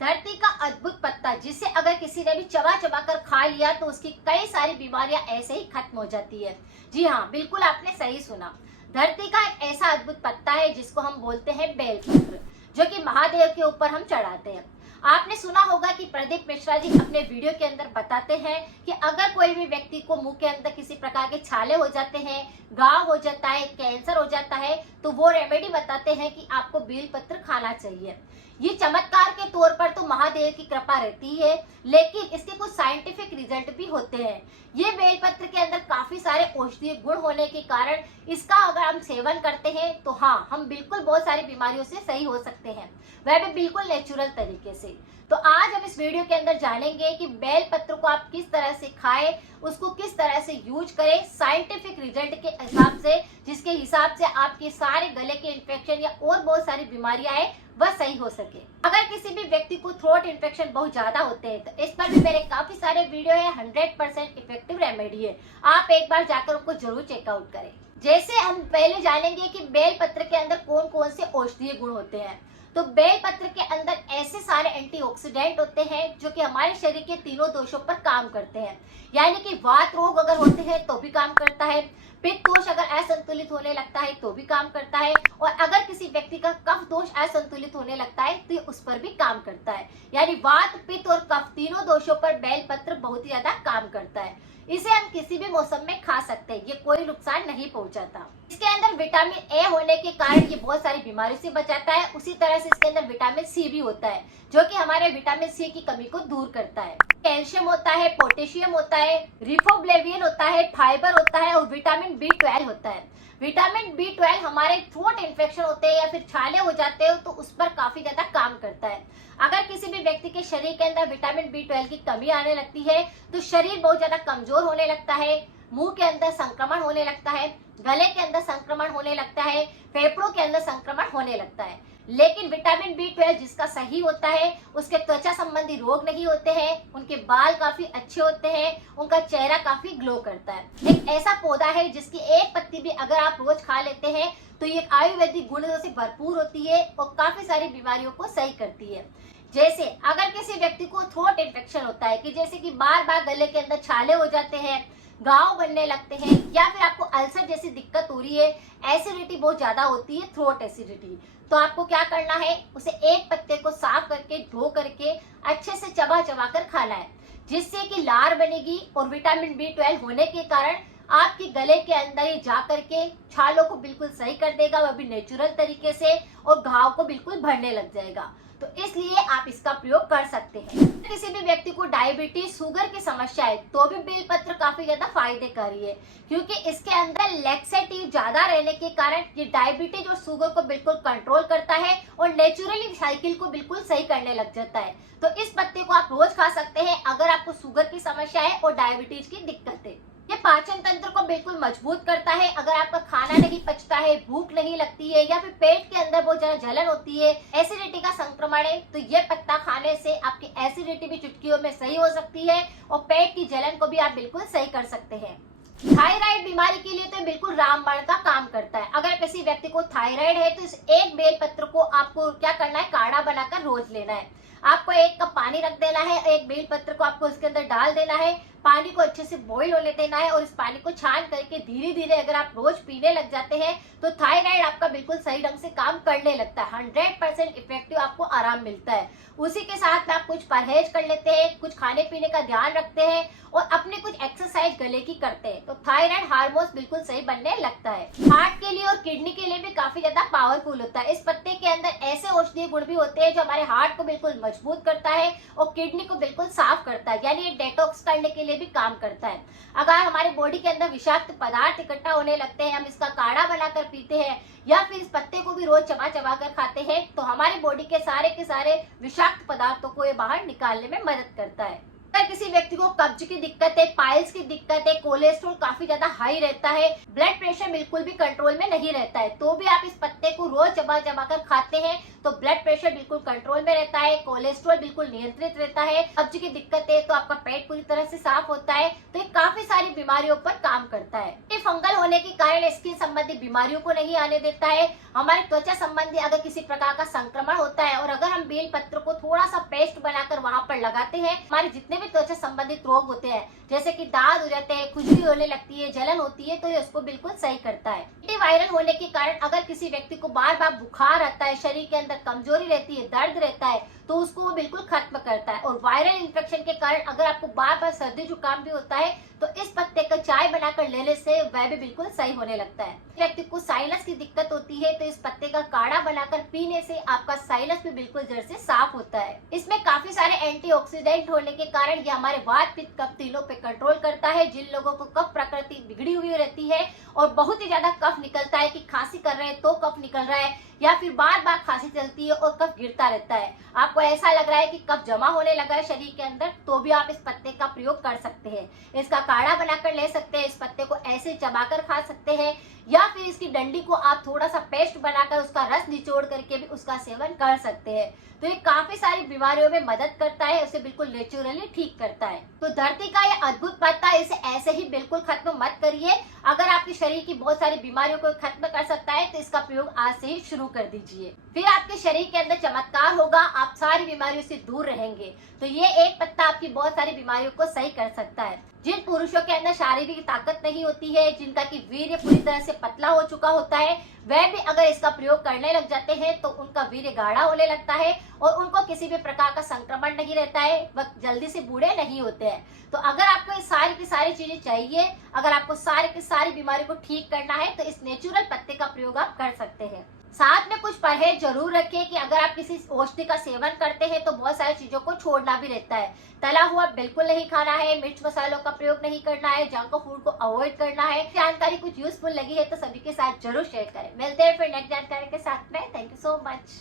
धरती का अद्भुत पत्ता जिसे अगर किसी ने भी चबा चबा कर खा लिया तो उसकी कई सारी बीमारियां ऐसे ही खत्म हो जाती है। जी हाँ, बिल्कुल आपने सही सुना। धरती का एक ऐसा अद्भुत पत्ता है जिसको हम बोलते हैं बेलपत्र, जो कि महादेव के ऊपर हम चढ़ाते हैं। आपने सुना होगा कि प्रदीप मिश्रा जी अपने वीडियो के अंदर बताते हैं कि अगर कोई भी व्यक्ति को मुंह के अंदर किसी प्रकार के छाले हो जाते हैं, घाव हो जाता है, कैंसर हो जाता है, तो वो रेमेडी बताते हैं कि आपको बेलपत्र खाना चाहिए। ये चमत्कार के तौर पर तो महादेव की कृपा रहती है, लेकिन इसके कुछ साइंटिफिक रिजल्ट भी होते हैं। ये बेलपत्र के अंदर काफी सारे औषधीय गुण होने के कारण इसका अगर हम सेवन करते हैं तो हाँ, हम बिल्कुल बहुत सारी बीमारियों से सही हो सकते हैं, वह भी बिल्कुल नेचुरल तरीके से। तो आज हम इस वीडियो के अंदर जानेंगे कि बेल पत्र को आप किस तरह से खाएं, उसको किस तरह से यूज करें साइंटिफिक रिजल्ट के हिसाब से, जिसके हिसाब से आपके सारे गले के इन्फेक्शन या और बहुत सारी बीमारियां हैं वह सही हो सके। अगर किसी भी व्यक्ति को थ्रोट इन्फेक्शन बहुत ज्यादा होते हैं तो इस पर भी मेरे काफी सारे वीडियो है, 100% इफेक्टिव रेमेडी है, आप एक बार जाकर उनको जरूर चेकआउट करें। जैसे हम पहले जानेंगे कि बेल पत्र के अंदर कौन कौन से औषधीय गुण होते हैं। तो बेल पत्र के अंदर ऐसे सारे एंटीऑक्सीडेंट होते हैं जो कि हमारे शरीर के तीनों दोषों पर काम करते हैं, यानी कि वात रोग अगर होते हैं तो भी काम करता है, पित्त दोष अगर असंतुलित होने लगता है तो भी काम करता है, और अगर किसी व्यक्ति का कफ दोष असंतुलित होने लगता है तो उस पर भी काम करता है। यानी वात, पित्त और कफ तीनों दोषों पर बेल पत्र बहुत ही ज्यादा काम करता है। इसे हम किसी भी मौसम में खा सकते हैं, ये कोई नुकसान नहीं पहुंचाता। इसके अंदर विटामिन ए होने के कारण ये बहुत सारी बीमारियों से बचाता है। उसी तरह से इसके अंदर विटामिन सी भी होता है जो कि हमारे विटामिन सी की कमी को दूर करता है। कैल्शियम होता है, पोटेशियम होता है, रिफोब्लेवियन होता है, फाइबर होता है और विटामिन B12 होता है। विटामिन B12 हमारे थ्रोट इन्फेक्शन होते हैं या फिर छाले हो जाते हो तो उस पर काफी ज्यादा काम करता है। अगर किसी भी व्यक्ति के शरीर के अंदर विटामिन B12 की कमी आने लगती है तो शरीर बहुत ज्यादा कमजोर होने लगता है, मुंह के अंदर संक्रमण होने लगता है, गले के अंदर संक्रमण होने लगता है, फेफड़ों के अंदर संक्रमण होने लगता है। लेकिन विटामिन B12 जिसका सही होता है उसके त्वचा संबंधी रोग नहीं होते हैं, उनके बाल काफी अच्छे होते हैं, उनका चेहरा काफी ग्लो करता है। एक ऐसा पौधा है जिसकी एक पत्ती भी अगर आप रोज खा लेते हैं तो ये आयुर्वेदिक गुणों से भरपूर होती है और काफी सारी बीमारियों को सही करती है। जैसे अगर किसी व्यक्ति को थ्रोट इन्फेक्शन होता है कि जैसे कि बार बार गले के अंदर छाले हो जाते हैं, घाव बनने लगते हैं, या फिर आपको अल्सर जैसी दिक्कत हो रही है, एसिडिटी बहुत ज्यादा होती है, थ्रोट एसिडिटी, तो आपको क्या करना है, उसे एक पत्ते को साफ करके धो करके अच्छे से चबा चबा कर खाना है, जिससे कि लार बनेगी और विटामिन B12 होने के कारण आपके गले के अंदर ये जा करके छालों को बिल्कुल सही कर देगा, वह भी नेचुरल तरीके से, और घाव को बिल्कुल भरने लग जाएगा। तो इसलिए आप इसका प्रयोग कर सकते हैं। किसी भी व्यक्ति को डायबिटीज, शुगर की समस्या है तो भी बेलपत्र काफी ज्यादा फायदेकारी है, क्योंकि इसके अंदर लैक्सेटिव ज्यादा रहने के कारण ये डायबिटीज और शुगर को बिल्कुल कंट्रोल करता है और नेचुरली साइकिल को बिल्कुल सही करने लग जाता है। तो इस पत्ते को आप रोज खा सकते हैं अगर आपको शुगर की समस्या है और डायबिटीज की दिक्कत है। ये पाचन तंत्र को बिल्कुल मजबूत करता है। अगर आपका खाना नहीं पचता है, भूख नहीं लगती है, या फिर पेट के अंदर बहुत ज्यादा जलन होती है, एसिडिटी का संक्रमण है, तो ये पत्ता खाने से आपकी एसिडिटी भी चुटकियों में सही हो सकती है और पेट की जलन को भी आप बिल्कुल सही कर सकते हैं। थायराइड बीमारी के लिए तो बिल्कुल रामबाण का काम करता है। अगर किसी व्यक्ति को थायराइड है तो इस एक बेल पत्र को आपको क्या करना है, काढ़ा बनाकर रोज लेना है। आपको 1 कप पानी रख देना है, एक बेल पत्र को आपको उसके अंदर डाल देना है, पानी को अच्छे से बॉईल होने देना है और इस पानी को छान करके धीरे धीरे अगर आप रोज पीने लग जाते हैं तो थायराइड आपका बिल्कुल सही ढंग से काम करने लगता है। 100% इफेक्टिव आपको आराम मिलता है। उसी के साथ में आप कुछ परहेज कर लेते हैं, कुछ खाने पीने का ध्यान रखते हैं और अपने कुछ एक्सरसाइज गले की करते हैं तो थायराइड हार्मोन्स बिल्कुल सही बनने लगता है। हार्ट के लिए और किडनी के लिए भी काफी ज्यादा पावरफुल होता है। इस पत्ते के अंदर ऐसे औषधीय गुण भी होते हैं जो हमारे हार्ट को बिल्कुल मजबूत करता है और किडनी को बिल्कुल साफ करता है, यानी ये डेटॉक्स करने के लिए भी काम करता है। अगर हमारे बॉडी के अंदर विषाक्त पदार्थ इकट्ठा होने लगते हैं, हम इसका काढ़ा बनाकर पीते हैं या फिर इस पत्ते को भी रोज चबा चबा कर खाते हैं तो हमारे बॉडी के सारे विषाक्त पदार्थों को ये बाहर निकालने में मदद करता है। अगर किसी व्यक्ति को कब्ज की दिक्कत है, पाइल्स की दिक्कत है, कोलेस्ट्रॉल काफी ज्यादा हाई रहता है, ब्लड प्रेशर बिल्कुल भी कंट्रोल में नहीं रहता है, तो भी आप इस पत्ते को रोज चबा चबा कर खाते हैं तो ब्लड प्रेशर बिल्कुल कंट्रोल में रहता है, कोलेस्ट्रॉल बिल्कुल नियंत्रित रहता है, कब्ज की दिक्कत है तो आपका पेट पूरी तरह से साफ होता है। तो ये काफी सारी बीमारियों पर काम करता है। ये फंगल होने के कारण स्किन संबंधी बीमारियों को नहीं आने देता है। हमारे त्वचा संबंधी अगर किसी प्रकार का संक्रमण होता है और अगर हम बेल पत्र को थोड़ा सा पेस्ट बनाकर वहां पर लगाते हैं, हमारे जितने भी त्वचा संबंधित रोग होते हैं जैसे कि दाद हो जाते हैं, खुजली होने लगती है, जलन होती है, तो ये उसको बिल्कुल सही करता है। एंटीवायरल होने के कारण अगर किसी व्यक्ति को बार बार बुखार आता है, शरीर के अंदर कमजोरी रहती है, दर्द रहता है, तो उसको वो बिल्कुल खत्म करता है। और वायरल इन्फेक्शन के कारण अगर आपको बार बार सर्दी जुकाम भी होता है तो इस पत्ते का चाय बनाकर लेने से वह भी बिल्कुल सही होने लगता है। व्यक्ति को साइनस की दिक्कत होती है तो इस पत्ते का काढ़ा बनाकर पीने से आपका साइनस भी बिल्कुल जड़ से साफ होता है। इसमें काफी सारे एंटीऑक्सीडेंट होने के कारण ये हमारे वात पित्त कफ तीनों पे कंट्रोल करता है। जिन लोगों को कफ प्रकृति बिगड़ी हुई रहती है और बहुत ही ज्यादा कफ निकलता है कि खांसी कर रहे हैं तो कफ निकल रहा है या फिर बार बार खांसी चलती है और कफ गिरता रहता है, आपको ऐसा लग रहा है कि कफ जमा होने लगा है शरीर के अंदर, तो भी आप इस पत्ते का प्रयोग कर सकते हैं। इसका काढ़ा बनाकर ले सकते हैं, इस पत्ते को ऐसे चबाकर खा सकते हैं या फिर इसकी डंडी को आप थोड़ा सा पेस्ट बनाकर उसका रस निचोड़ करके भी उसका सेवन कर सकते हैं। तो ये काफी सारी बीमारियों में मदद करता है, उसे बिल्कुल नेचुरली ठीक करता है। तो धरती का ये अद्भुत पत्ता, इसे ऐसे ही बिल्कुल खत्म मत करिए। अगर आपके शरीर की बहुत सारी बीमारियों को खत्म कर सकता है तो इसका प्रयोग आज से ही शुरू कर दीजिए, फिर आपके शरीर के अंदर चमत्कार होगा, आप सारी बीमारियों से दूर रहेंगे। तो ये एक पत्ता आपकी बहुत सारी बीमारियों को सही कर सकता है। जिन पुरुषों के अंदर शारीरिक ताकत नहीं होती है, जिनका की वीर्य पूरी तरह से पतला हो चुका होता है, वह भी अगर इसका प्रयोग करने लग जाते हैं तो उनका वीर्य गाढ़ा होने लगता है और उनको किसी भी प्रकार का संक्रमण नहीं रहता है, वह जल्दी से बूढ़े नहीं होते हैं। तो अगर आपको ये सारी की सारी चीजें चाहिए, अगर आपको सारी की सारी बीमारी को ठीक करना है तो इस नेचुरल पत्ते का प्रयोग आप कर सकते हैं। साथ में कुछ परहेज जरूर रखें कि अगर आप किसी औषधि का सेवन करते हैं तो बहुत सारी चीजों को छोड़ना भी रहता है। तला हुआ बिल्कुल नहीं खाना है, मिर्च मसालों का प्रयोग नहीं करना है, जंक फूड को अवॉइड करना है। जानकारी कुछ यूजफुल लगी है तो सभी के साथ जरूर शेयर करें। मिलते हैं फिर नेक्स्ट जानकारी के साथ में। Thank you so much.